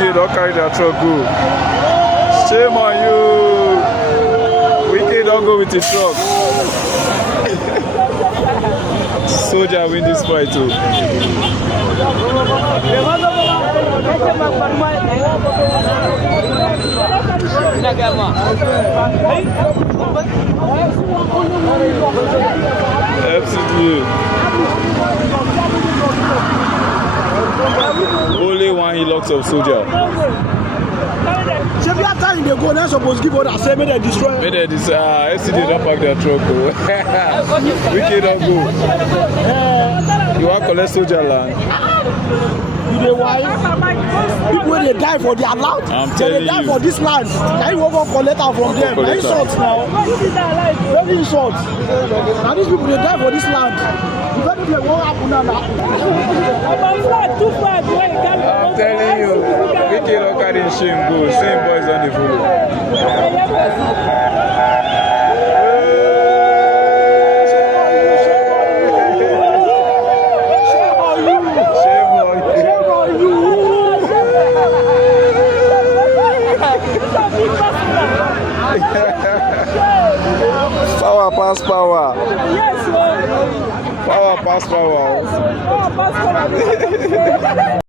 SCJ don't carry their truck go. Shame on you. Wike don't go with the truck. Soldier win this fight too. FCD. Only one he locks of Soldier. Every time they go, they're supposed to give order. Say, may they destroy. May they destroy. FCD don't pack their truck. Wike don't go. You want to collect Soldier land? You know why? People when they die for their land. I'm telling they die you. for this land. Now you won't go collect out from them. Now insults now. Very insults. Now these people they die for this land. You better play what happen now. I'm telling you, Wike don't carry shame go. Same boys on the floor. Power pass power. Yes, Power pass power. power pass power.